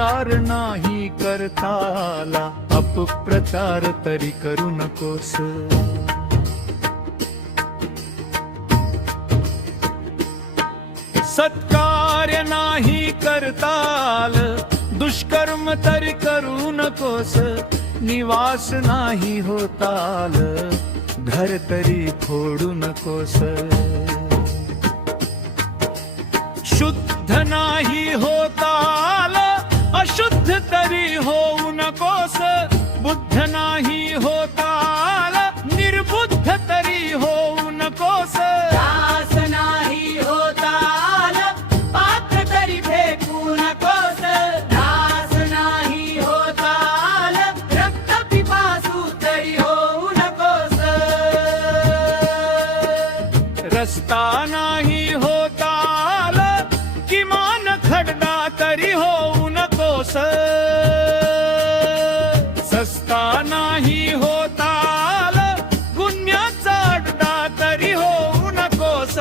प्रचार नाही करता आला, अपप्रचार तरी करू नकोस. सत्कार्य नाही करता आलं, दुष्कर्म तरी करू नकोस. निवास नाही होता आलं, घर तरी फोडू नकोस. शुद्ध नाही होता आलं, अशुद्ध तरी होऊ नकोस. बुद्ध नाही होता आलं, निर्बुद्ध तरी होऊ नकोस. दास नाही होता आलं, पात्र तरी फेकू नकोस. दास नाही होता आलं, रक्त पिपासू तरी होऊ नकोस. रस्ता नाही होता आलं, किमान खड्डा तरी होऊ नकोस. सस्ता नाही होता आलं, गुन्ह्याचा अड्डा तरी होऊ नकोस.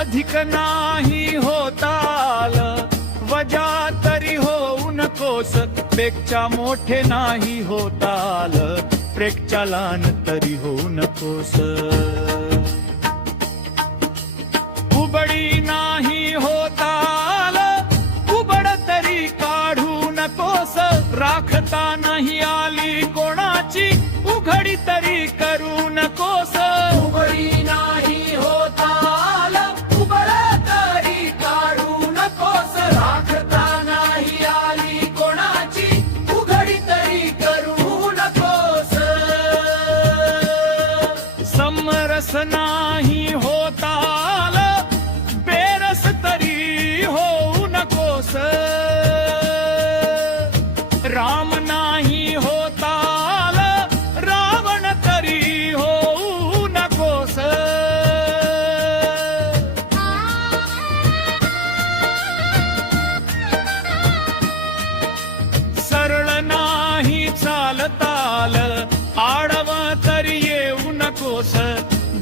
अधिक नाही होता आलं, वजा तरी होऊ नकोस. पेक्षा मोठे नाही होता आलं, प्रेक्षा लहान तरी होऊ नकोस. उबडी नाही होता आलं, उबड तरी काढू नकोस. राखता नाही आली कोणाची, उघडी तरी करू नकोस. उघडी नाही होता आलं, उघड तरी काढू नकोस. राखता नाही आली कोणाची, उघडी तरी करू नकोस. समरस नाही होता आलं, बेरस तरी होऊ नकोस. राम नाही होता आलं, रावण तरी होऊ नकोस. सरळ नाही चालता आलं, आडवं तरी येऊ नकोस.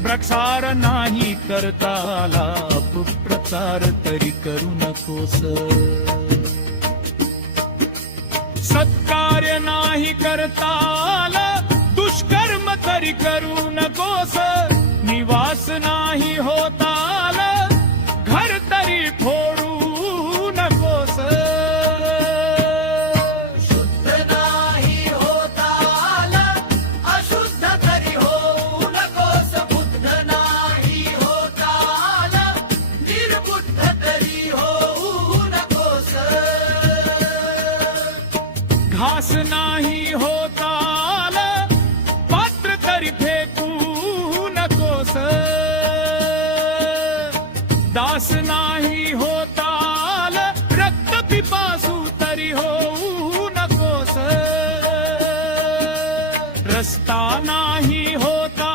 प्रसार नाही करता आला, अपप्रचार तरी करू नकोस. सत्कार्य नाही करता आलं, दुष्कर्म तरी करू नकोस. निवास नाही होता आलं, घर तरी फोडू नकोस. शुद्ध नाही होता आलं, अशुद्ध तरी होऊ नकोस. बुद्ध नाही होता आलं, निर्बुद्ध तरी होऊ नकोस. घास नाही होता आलं, पात्र तरी फेकू नकोस. दास नाही होता आलं, रक्त पिपासू तरी होऊ नकोस. रस्ता नाही होता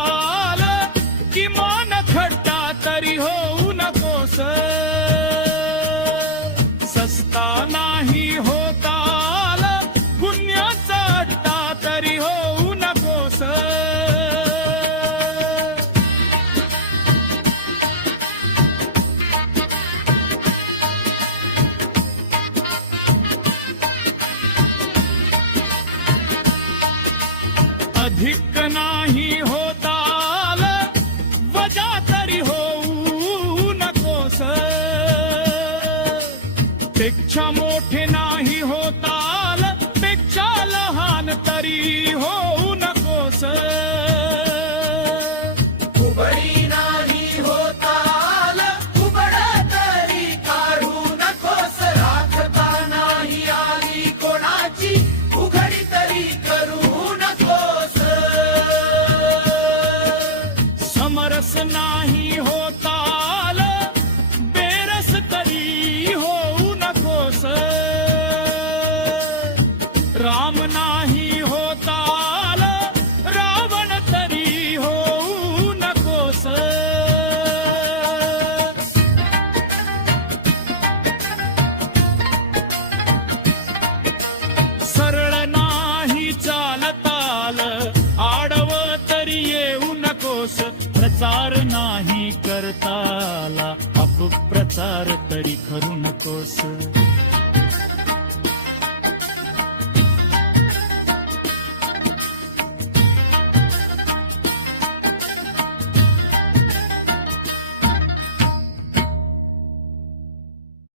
आलं, किमान खड्डा तरी होऊ नकोस. सस्ता नाही होता आलं, गुन्ह्याचा अड्डा तरी होऊ नकोस. अधिक नाही होता आलं, वजा तरी होऊ नकोस. पेक्षा मोठे नाही होता आलं, पेक्षा लहान तरी होऊ नकोस. उघडी नाही होता आलं, उघड तरी काढू नकोस. राखता नाही आली कोणाची, उघडी तरी करू नकोस. समरस नाही होता आलं, बेरस तरी होऊ नकोस. प्रसार नाही करता आला अपप्रचार तरी करू नकोस